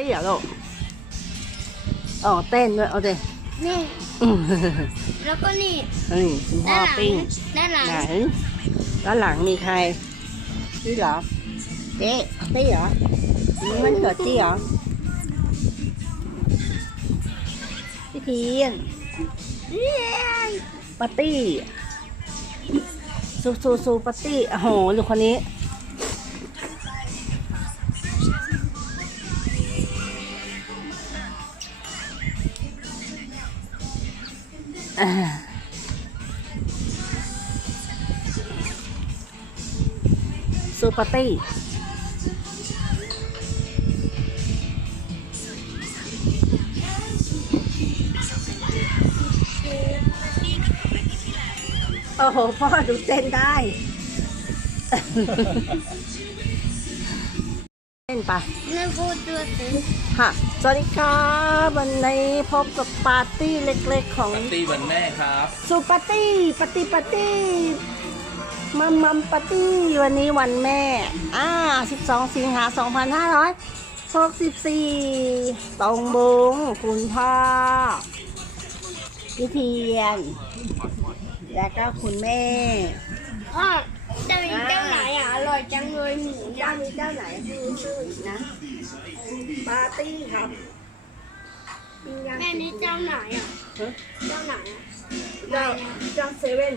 ตี้เหรอลูกอ๋อเต้นด้วย เอาเต้นี่อืมแล้วก็นี่ นี่คุณพ่อด้านหลัง ปิ้งด้านหลังไหนด้านหลังมีใครนี่เหรอเจ๊ตี้เหรอนี่มันเกิดตี้เหรอพี่เทียนเย้ปาร์ตี้ซูซูซูปาร์ตี้โอ้โหลูกคนนี้ ซูปาร์ตี้โอ้โห พ่อดูเต้นได้ ไปนั่นพูดตัวสิค่ะสวัสดีครับวันนี้พบกับปาร์ตี้เล็กๆของปาร์ตี้วันแม่ครับสุปาร์ตี้ปาร์ตี้ปาร์ตี้มัมมัมปาร์ตี้วันนี้วันแม่อ่า12 สิงหา 2564ตรงบุงคุณพ่อพี่เทียน แล้วก็คุณแม่พ่อ จะมีเจ้าไหนอะอร่อยจังเลยหมูเจ้าย่างเจ้าไหนชื่อนะปาร์ตี้ครับปิ้งย่างแม่นี้เจ้าไหนอะเจ้าไหนอะเจ้าเจ้าเซเว่น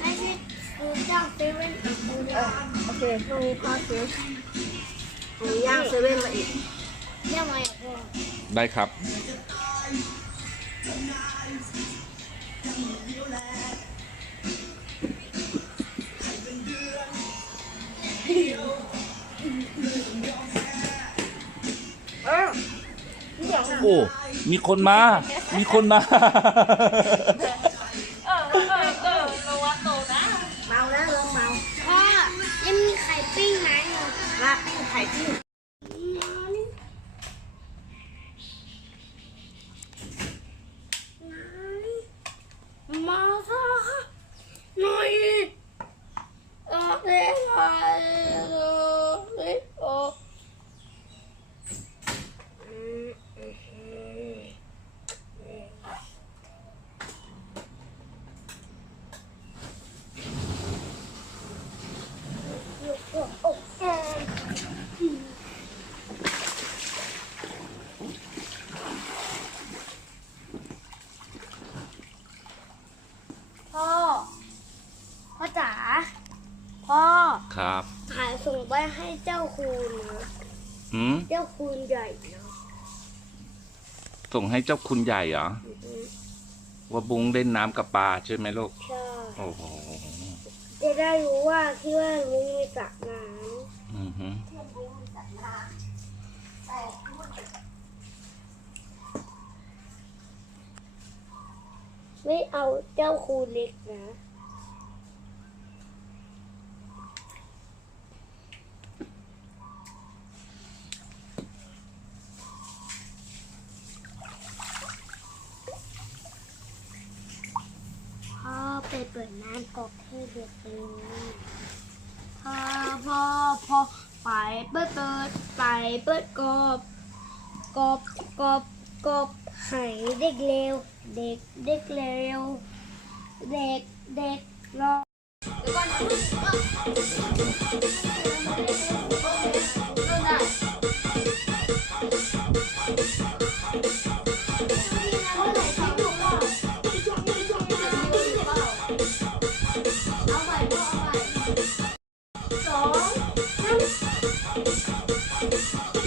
ไม่ใช่อเจ้าเซเว่นเออโอเคพรุ่งนี้พ่อซื้อหมูย่างเซเว่นมาอีกเรียมาอะได้ครับ โอ้มีคนมา มีคนมา เมาแล้วลงเมา พ่อยังมีไข่ปิ้งไหมอะ ลาบปิ้งไข่ปิ้ง มาซ่าหน่อยออกเลยออกเลยออก พ่อ พ่อจ๋า พ่อครับถ่ายส่งไปให้เจ้าคูณนะหืมเจ้าคูณใหญ่นะส่งให้เจ้าคุณใหญ่เหรอว่าบุ้งเล่นน้ำกับปลาใช่ไหมลูก ใช่ โอ้โห จะได้รู้ว่าที่ว่าลุงมีสระน้อือหือำ ไม่เอาเจ้าคูเล็กนะ พ่อไปเปิดน้ำกอกให้เด็กเลยพ่อพ่อพ่อไปเปิดเปิดไปเปิดกบกบกบ กบหายเด็กเร็ว เด็กเด็กเร็ว เด็กเด็กรอสอง